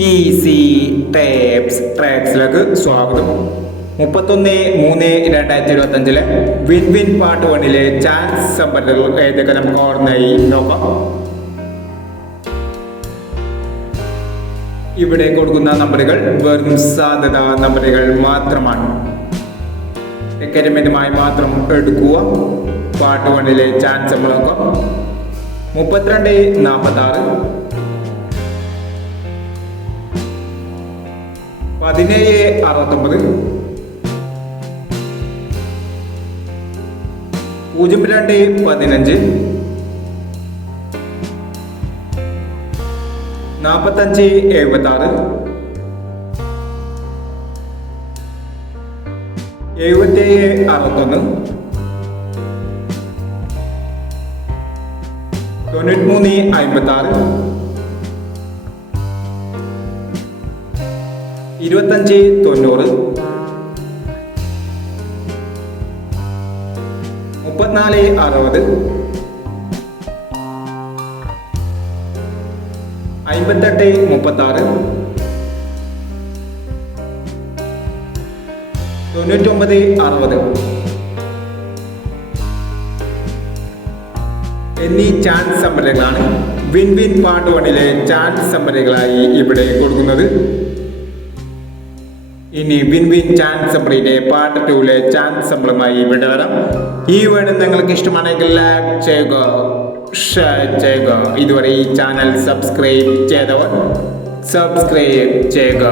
Easy tapes ട്രാക്സിലേക്ക് സ്വാഗതം. മുപ്പത്തൊന്ന് മൂന്ന് രണ്ടായിരത്തി ഇരുപത്തി അഞ്ചിലെ വിൻ വിൻ പാർട്ട് വണ്ണിലെ ചാൻസ് സമ്പന്നകൾ ഏതൊക്കെ നമുക്ക് ഓർമ്മയായി? നോക്കാം. ഇവിടെ കൊടുക്കുന്ന നമ്പറുകൾ വെറും സാധ്യത നമ്പറുകൾ മാത്രമാണ്. എക്കരിമെന്റുമായി മാത്രം എടുക്കുക. പാർട്ട് വണ്ണിലെ ചാൻസ് നോക്കാം. മുപ്പത്തിരണ്ട് നാൽപ്പത്തി ആറ് പതിനേഴ് അറുപത്തൊമ്പത്. പൂജ്യം രണ്ട് പതിനഞ്ച്. നാൽപ്പത്തഞ്ച് എഴുപത്തി ആറ് എഴുപത്തേഴ് അറുപത്തൊന്ന്. തൊണ്ണൂറ്റി മൂന്ന് അമ്പത്തി ആറ് ഇരുപത്തഞ്ച് തൊണ്ണൂറ്. മുപ്പത്തിനാല് അറുപത്. അമ്പത്തെട്ട് മുപ്പത്തി ആറ് തൊണ്ണൂറ്റൊമ്പത് അറുപത്. എന്നീ ചാൻസ് സംഭരങ്ങളാണ് വിൻ വിൻ പാർട്ട് വണ്ണിലെ ചാൻസ് സംഭരങ്ങളായി ഇവിടെ കൊടുക്കുന്നത്. ഇനി വിൻ വിൻ ചാൻസ് സപ്ലിയുടെ പാർട്ട് ടൂലെ ചാൻസ് സപ്ലുമായി ഇവിടെ വരാം. ഈ വീഡിയോ നിങ്ങൾക്ക് ഇഷ്ടമാണെങ്കിൽ ലൈക്ക് ചെയ്യുക ഷെയർ ചെയ്യുക. ഇതുവരെ ഈ ചാനൽ സബ്സ്ക്രൈബ് ചെയ്തവർ സബ്സ്ക്രൈബ് ചെയ്യുക.